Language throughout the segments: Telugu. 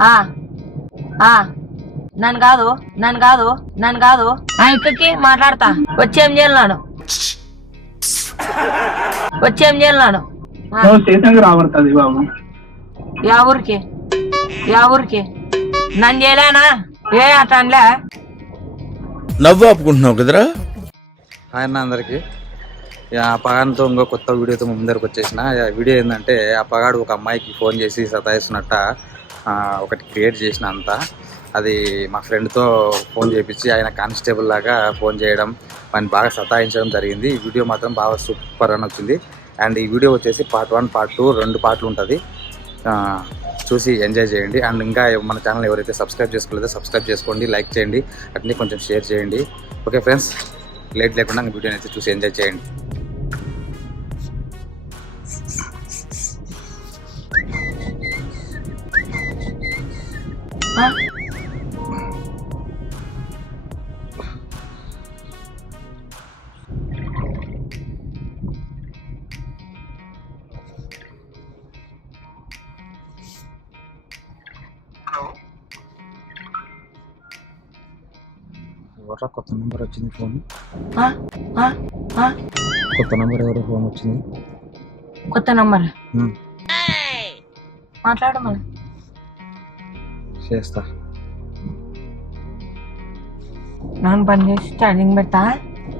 ఆ ఆ. నన్ను కాదు నన్ను కాదు నన్ను కాదు. ఆ ఇక్కడికి మాట్లాడతా. వచ్చేం చేయాలను వచ్చేం చేయాలను ఆ, నువ్వు స్టేషన్కి రాబడుతుంది బాబు. యా ఊరికి యా ఊరికి. నన్ను చేయలేనా ఏ అట్లా నవ్వు ఆపుకుంటున్నావు కదరా? హాయ్ అన్న అందరికి. ఆ పగాన్తో ఇంకో కొత్త వీడియోతో ముందరికి వచ్చేసిన ఆ వీడియో ఏంటంటే ఆ పగాడు ఒక అమ్మాయికి ఫోన్ చేసి సతాయిస్తున్నట్ట. ఒకటి క్రియేట్ చేసిన అంతా అది మా ఫ్రెండ్తో ఫోన్ చేపించి ఆయన కానిస్టేబుల్ లాగా ఫోన్ చేయడం వాడిని బాగా సతాయించడం జరిగింది. ఈ వీడియో మాత్రం బాగా సూపర్ అని వచ్చింది. అండ్ ఈ వీడియో వచ్చేసి పార్ట్ వన్ పార్ట్ టూ రెండు పార్ట్లు ఉంటుంది. చూసి ఎంజాయ్ చేయండి. అండ్ ఇంకా మన ఛానల్ ఎవరైతే సబ్స్క్రైబ్ చేసుకోలేదో సబ్స్క్రైబ్ చేసుకోండి లైక్ చేయండి అట్నే కొంచెం షేర్ చేయండి. ఓకే ఫ్రెండ్స్ లేట్ లేకుండా వీడియోని అయితే చూసి ఎంజాయ్ చేయండి. ఆ? ఎవరా కొత్త నెంబర్ వచ్చింది ఫోన్? కొత్త నెంబర్ ఎవరో ఫోన్ వచ్చింది? కొత్త నంబర్. మాట్లాడమని చేస్తా నాన్న పని చేసి ఛార్జింగ్ పెట్టా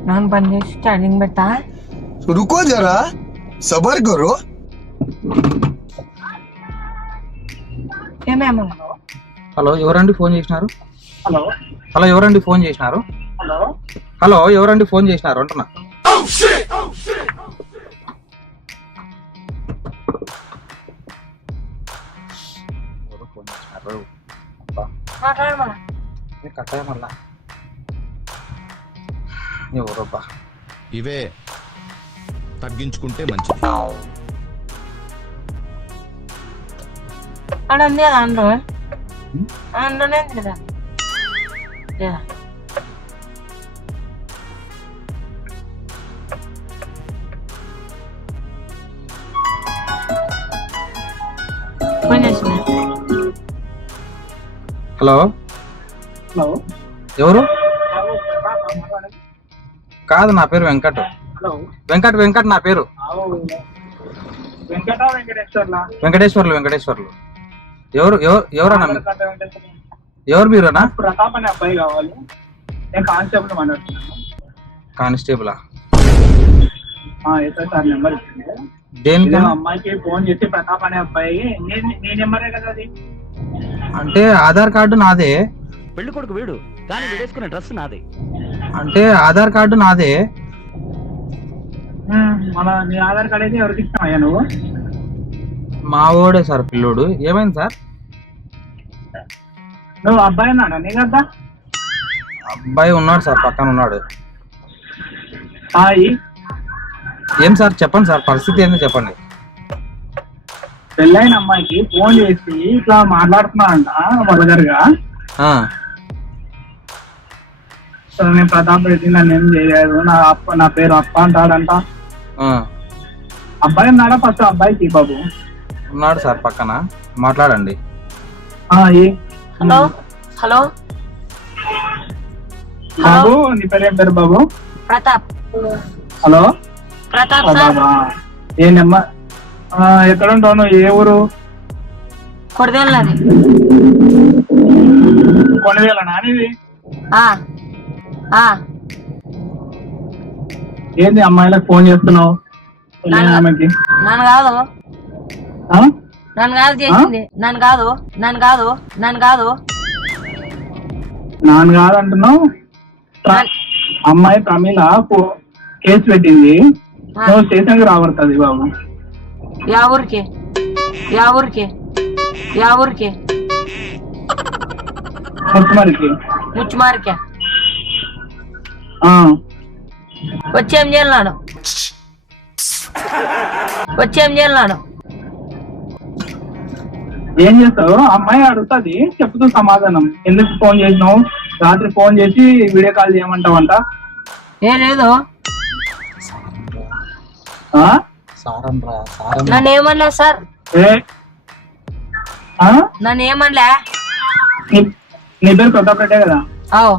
నాన్న పని చేసి ఛార్జింగ్ పెట్టా रुको जरा सबर करो ఏమేమో హలో ఎవరండి ఫోన్ చేసినారు హలో హలో ఎవరండి ఫోన్ చేసినారు హలో హలో ఎవరండి ఫోన్ చేసినారు అంటున్నా ఎవరో ఫోన్ చేసినారు అబ్బా, మాట్లాడమని ఏ కట్టాయ మళ్ళా ఎవరబ్బా ఇవే తగ్గించుకుంటే మంచిది ఆడ ఉంది కదా అందులో అందులోనే ఉంది కదా లేదా హలో? హలో? ఎవరు? కాదు నా పేరు వెంకట్. హలో? వెంకట్ వెంకట్ నా పేరు. వెంకట. వెంకటేశ్వర్లా? వెంకటేశ్వర్లు ఎవరు ఎవరు ఎవరన్నా మీరు? ఎవరు మీరేనా? ప్రతాప్ అనే అబ్బాయి కావాలి. నేను కానిస్టేబుల్ మాట్లాడుతున్నాను. కానిస్టేబులా? ఎస్ఐ సార్ నెంబర్ ఇచ్చింది. దేనికి? అమ్మాయికి ఫోన్ చేసి ప్రతాప్ అనే అబ్బాయి. నేను నీ నెంబరే కదా అది? అంటే ఆధార్ కార్డు నాదే. పెళ్ళి కొడుకు వీడు. కానీ వీడేసుకునే డ్రెస్ నాది. అంటే ఆధార్ కార్డు నాదే. ఉమ్, మన నీ ఆధార్ కార్డ్ అయితే ఎవరికి ఇస్తామయ్యా నువ్వు? మా ఓడే సార్ పిల్లోడు. ఏమైంది సార్? నువ్వు అబ్బాయి అన్నాడా నీ కదా అబ్బాయి ఉన్నాడు సార్ పక్కన ఉన్నాడు. హాయ్. ఏం సార్? చెప్పండి సార్ పరిస్థితి ఏందో చెప్పండి. పెళ్ళైన అమ్మాయికి ఫోన్ చేసి ఇట్లా మాట్లాడుతున్నాడంట వల్గర్గా ఆ, సో నేను ప్రతాప్ రెడ్డి నన్ను ఏం చేయలేదు. నా అప్ప నా పేరు అప్ప అంటాడంట. అబ్బాయి ఉన్నాడా ఫస్ట్ అబ్బాయికి బాబు? ఉన్నాడు సార్ పక్కన. మాట్లాడండి. Hi hello? హలో? బాబు నీ పేరు ఏం పేరు బాబు? ప్రతాప్. హలో? ప్రతాప్? ఏ నెంబర్? ఎక్కడ ఉంటావు నువ్వు? ఏ ఊరు? కొడదేళ్ళది ఆ ఆ. ఏంది అమ్మాయిలకు ఫోన్ చేస్తున్నావు? ఆమెకి. నన్ను కాదు? నన్ను కాదు చేసింది. నన్ను కాదు. నన్ను కాదు. నన్ను కాదు. నాన్న కాదంటున్నావు? ప్ర- నన్- అమ్మాయి ప్రమీల కేసు పెట్టింది. నువ్వు స్టేషన్కి రాబడుతుంది బాబు. యా ఊరికి. యా ఊరికి. యా ఊరికి. ముచ్చుమారికే. వచ్చేం చేయాలను వచ్చేం చేయాలను ఏం చేస్తావు? అమ్మాయి అడుగుతుంది. చెప్తూ సమాధానం. ఎందుకు ఫోన్ చేసినావు? రాత్రి ఫోన్ చేసి వీడియో కాల్ చేయమంటావంట. ఏ లేదు? సారం రా సారం. నన్ను ఏమన్నా సార్? నన్ను ఏమనలే నీ- పేరు ప్రతాప్ రెడ్డే కదా? అవు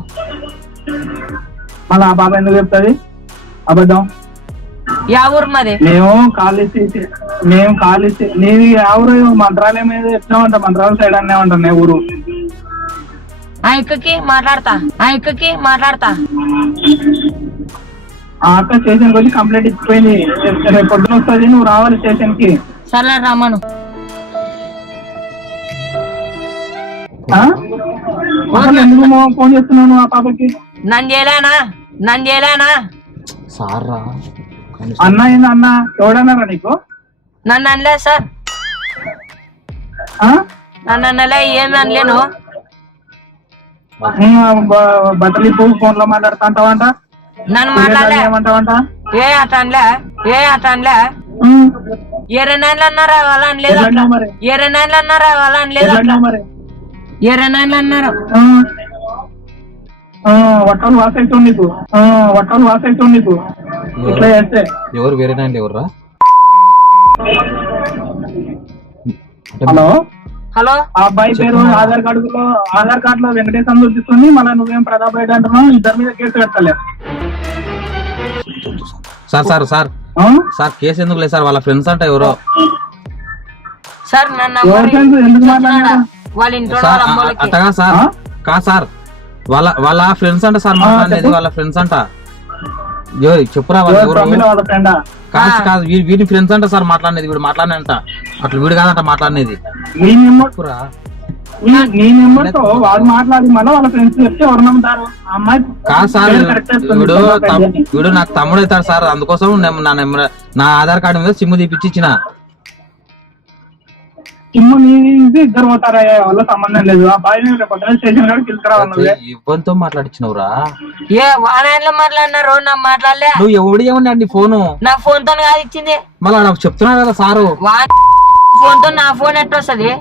మళ్ళీ ఆ పాప ఎందుకు చెప్తుంది? అబద్ధం. యా ఊరు మాది. మేము ఇచ్చి మేము కాల్ ఇచ్చి నీది ఎవరు మంత్రాలయం మీద చెప్తున్నామంట మంత్రాలయం సైడ్ అనే ఉంటాను నీ ఊరు. ఆ ఇక్కకి మాట్లాడతా ఆ ఇక్కకి మాట్లాడతా. ఆ అక్క స్టేషన్ వచ్చి కంప్లైంట్ ఇచ్చిపోయింది. రేపు పొద్దున వస్తుంది నువ్వు రావాలి స్టేషన్కి సరే రమ్మను. ఆ? అసలు ఎందుకు మో- ఫోన్ చేస్తున్నావు నువ్వు ఆ పాపకి? నన్ను చేయలేనా నన్ను చేయలేనా సార్ రా అన్న ఏంది అన్న? ఎవడన్నారా నీకు? నన్ను అనలే సార్. ఆ? నన్ను అనలే ఏమి అనలేను ఉమ్, బ- బట్టలు ఇప్పు ఫోన్లో మాట్లాడుతా అంటావంట నన్ను మాట్లాడలే. ఏమంటావంట? ఏ అట అనలే ఏ అట అనలే ఉమ్, ఇరవై నెలలు అన్నారా వాళ్ళ అనలేదు ఎట్లా అట్లా. అన్నావు మరి. ఇరవై నెలలు అన్నారా వాళ్ళ అనలేదు ఎట్లా అట్లా. అన్నావు మరి. ఇరవై నెలలు అన్నారు. ఆ. ఆ, వట్టాలు వాస్ అవుతుంది నీకు. ఆ, వట్టాలు వాస్ అవుతుంది నీకు. ఇట్లా చేస్తే. ఎవరు? వేరే నాయన ఎవర్రా? హలో? హలో? ఆ అబ్బాయి పేరు ఆధార్ కార్డులో ఆధార్ కార్డు లో వెంకటేశ్వర చూపిస్తుంది. మళ్ళీ నువ్వేం ప్రతాప్ రెడ్డి అంటున్నావు? ఇద్దరి మీద కేసు పెట్టలే sir sir sir? Sir case ఎందుకు లేదు సార్? వాళ్ళ ఫ్రెండ్స్ అంట ఎవరో. సార్ వాళ్ళ ఇంట్లో అట్టగా సార్? కా సార్ వాళ్ళ వాళ్ళ ఫ్రెండ్స్ అంట సార్ మాట్లాడేది. వాళ్ళ ఫ్రెండ్స్ అంట. చెప్పురా వాళ్ళు కాదు కాదు వీడి ఫ్రెండ్స్ అంట సార్ మాట్లాడేది వీడు మాట్లాడే అంట అట్లా వీడు కాదంట మాట్లాడేది. నెంబర్ చెప్పురా. నీ- నీ నెంబర్తో వాడు మాట్లాడి మళ్ళీ వాళ్ళ ఫ్రెండ్స్ చెప్తే ఎవరు నమ్ముతారు? ఆ అమ్మాయి కాదు సార్ పేరు correct చేస్తుంది. వీడు ప్రతాప్ తమ్- రెడ్డి అని. వీడు నాకు తమ్ముడు అవుతాడు సార్ అందుకోసం నేను- నా నెంబర్ నా ఆధార్ కార్డు మీద సిమ్ తీపిచ్చి ఇచ్చిన చిమ్ము నీది ఇద్దరు పోతారా వాళ్ళ సంబంధం లేదు. ఆ బాయ్ రేపు పొద్దున స్టేషన్ కాడికి తీసుకురావాలి ఇవ్వంతో మాట్లాడించినవురా ఏ మాట్లాడినారు నా మాట్లాడలే. నువ్వు ఎవడు ఏమన్నా నీ ఫోను? నా ఫోన్తో కాదు ఇచ్చింది. మళ్ళీ నాకు చెప్తున్నా కదా సారు? ఫోన్తో నా ఫోన్ ఎట్లా వస్తుంది?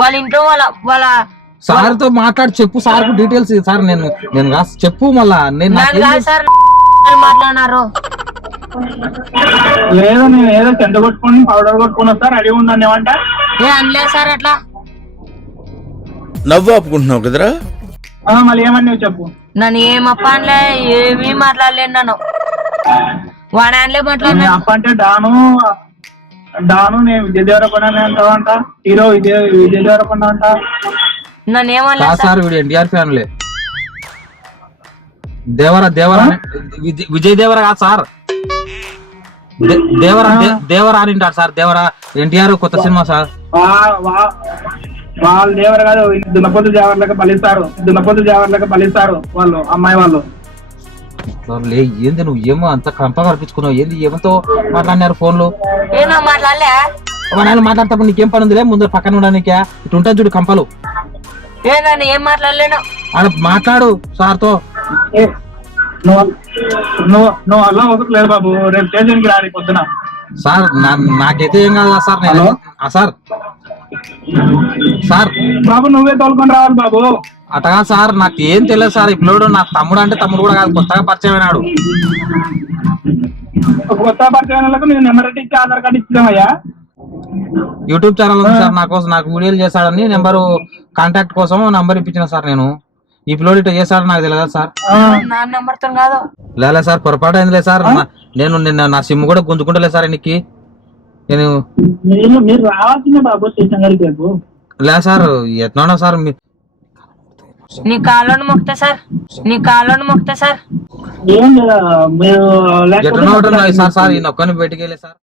వాళ్ళ ఇంట్లో వాళ్ళ వాళ్ళ సార్తో మాట్లాడి చెప్పు సార్ డీటెయిల్స్ సార్ నేను నేను కాస్త చెప్పు మళ్ళా. నేను నాకు నాకేం కాదు సార్ మాట్లాడినారు. లేదు నేను ఏదో చెంట కొట్టుకొని పౌడర్ కొట్టుకొని వస్తా రెడీ ఉందని ఏమంట ఏ అనలేదు సార్ అట్లా. నవ్వు ఆపుకుంటున్నావు కదరా? ఆ, మళ్ళీ ఏమని నువ్వు చెప్పు. నన్ను ఏమప్ప అనలే ఏమీ మాట్లాడలేదు నన్ను. వాడాన్లే నేను మాట్లాడినా అప్ప అంటే డాను డాను నేను విజయ దేవరకొండ అంటావంట హీరో విజయ విజయ దేవరకొండ అంట. నన్ను ఏమనలేదు కాదు సార్ వీడు ఎన్టీఆర్ ఫ్యాన్లే. దేవర దేవర విజయ్- దేవర కాదు సార్. దేవర దే- దేవర అని అంటారు సార్. దేవర ఎన్టీఆర్ కొత్త సినిమా సార్. వాళ్ళు దేవర కాదు దున్నపోతు దేవర్లకు బలిస్తారు. దున్నపోతు దేవర్లకు బలిస్తారు వాళ్ళు అమ్మాయి వాళ్ళు. లే ఏంది నువ్వు ఏమో అంత కంప కల్పించుకున్నావు ఏంది ఏమతో మాట్లాడినారు ఫోన్లు? మాట్లాడలే. వాళ్ళు మాట్లాడేటప్పుడు నీకేం పని ఉందిలే? ముందు పక్కన ఉండడానికే ఇటు ఉంటుంది చూడు కంపలు. ఏ నన్ను ఏం మాట్లాడలేను. ఆడ మాట్లాడు సార్తో. నువ్వు నువ్వు నువ్వు అలా అవసరం లేదు బాబు. రేపు స్టేషన్కి రాని పొద్దున. సార్ నా- నాకైతే ఏం కాదు సార్ నేను సార్. సార్. బాబు నువ్వే తోలుకొని రావాలి బాబు. అటగా సార్ నాకు ఏం తెలియదు సార్. ఇప్పుడు నా తమ్ముడు అంటే తమ్ముడు కూడా కాదు కొత్తగా పరిచయం అయినాడు. ఒక కొత్త పరిచయాలకు నేను నెంబర్ ఇచ్చి ఆధార్ కార్డు ఇచ్చామయ్యా యూట్యూబ్ ఛానల్ ఉంది సార్ నా కోసం నాకు వీడియోలు చేశాడని నెంబరు కాంటాక్ట్ కోసం నంబర్ ఇప్పించిన సార్ నేను. ఈ పిల్లోడు ఇట్లా చేశాడని నాకు తెలియదా సార్? నా నెంబర్తో కాదు లేలే సార్ పొరపాటు అయిందిలే సార్. నా- నేను నిన్న నా సిమ్ కూడా గుంజుకుంటలే సార్ నీకు నేను మీరు మీరు రావాల్సిందే బాబు స్టేషన్ గారికి రేపు. లే సార్ ఎట్లా సార్? మీ- నీ కాళ్ళను మొక్తా సార్. నీ కాళ్ళను మొక్తా సార్. ఏం లేదు మీరు లేకపోతే సార్ సార్ ఈ నొక్కని బయటికి వెళ్ళే సార్.